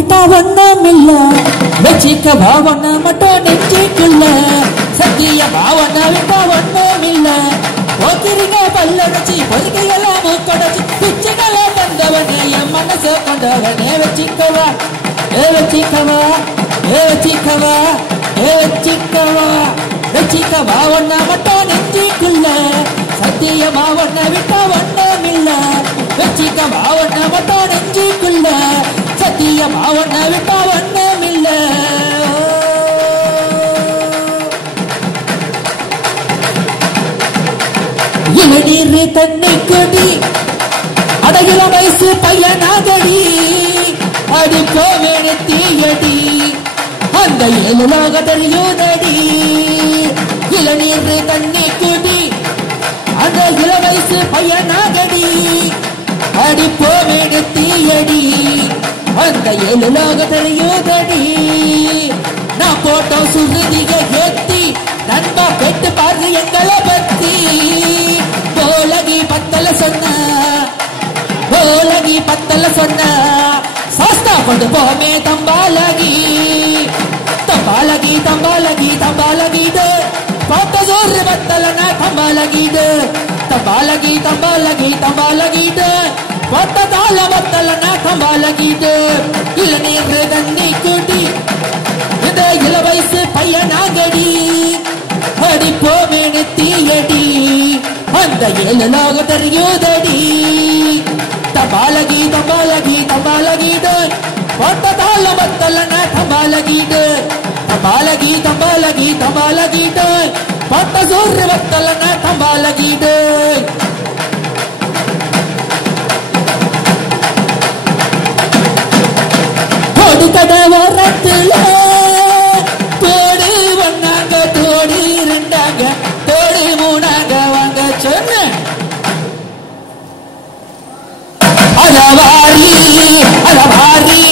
விட்டா ஒண்ணும் இல்ல வச்சிக்க பாவன மட்டும் நெஞ்சிக்குள்ள சத்திய பாவன விட்டா ஒண்ணும் இல்ல போக்கிரிங்க பல்லடைச்சி பொதுக்கையெல்லாம் மூக்கடைச்சி பிச்சுகளை தந்தவனே என் மனசை கொண்டவனே வச்சிக்கவா வச்சிக்கவா வச்சிக்கவா வச்சிக்கவா வச்சிக்கவா ஒன்ன மட்டும் நெஞ்சிக்குள்ள சத்தியமா ஒன்ன விட்டா ஒண்ணும் இல்ல வச்சிக்கவா ஒன்ன மட்டும் நெஞ்சிக்குள்ள சத்தியமா ஒன்ன விட்டா ஒண்ணும் இல்ல இளநீர் தண்ணி கொடி அடகில வயசு பையனாகடி அடிப்போமேனு தீயடி அந்த ஏழுலோக தெரியுதடி இளநீர் தண்ணி கொடி அந்த இள வயசு பையனாகடி அடிப்போமேனு தீயடி அந்த ஏழுலோக தெரியுதடி நான் போட்டோ சுருதிக ஏத்தி நண்பா பெட்டு பாரு எங்களை பத்தி போலகி பத்தல சொன்ன போலகி பத்தல சொன்ன சாஸ்தா கொண்டு போமே தம்பாலகி தம்பாலகி தம்பாலகி தம்பாலகிடு பார்த்த சோறு பத்தலனா தம்பாலகிடு தம்பாலகி தம்பாலகி தம்பாலகிடு பார்த்த தாள பத்தலனா தம்பாலகிடு இளநீர் தண்ணி குடி இந்த இள வயசு பையனாகடி அடிப்போமேனு தீயடி அந்த ஏழுலோக தெரியுதடி தம்பாலகி தம்பாலகி தம்பாலகிடு பார்த்த தாள பத்தலனா தம்பாலகிடு தம்பாலகி தம்பாலகி தம்பாலகிடு பார்த்த சோறு பத்தலனா தம்பாலகிடு கோடி கடை ஓரத்துல தோடு ஒன்னாங்க தோடு இரண்டாங்க தோடு மூணாங்க வாங்க சொன்ன அதவாரி அதவாரி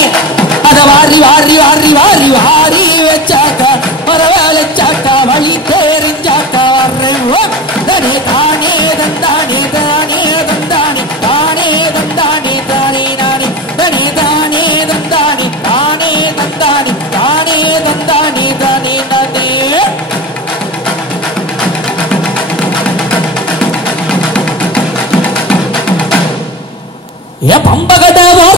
அதவாரி வாரி வாரி வாரி வாரி வச்சாக்க பரவாயில்லைச்சாக்கா வழி தெரிஞ்சாக்கா தனே தானே தந்தானே தானே தந்தானே தானே தந்தானே தானே நானே தனே தானே தந்தானே தானே தந்தானே